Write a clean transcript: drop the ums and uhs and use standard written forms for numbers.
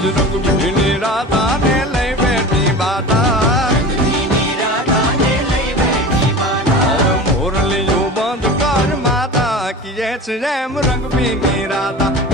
જ રંગભીની રાધા ને લઈ બેઠી બાધા મોરલીયું બંધ કર માતા કિયે છે એમ રંગભીની રાધા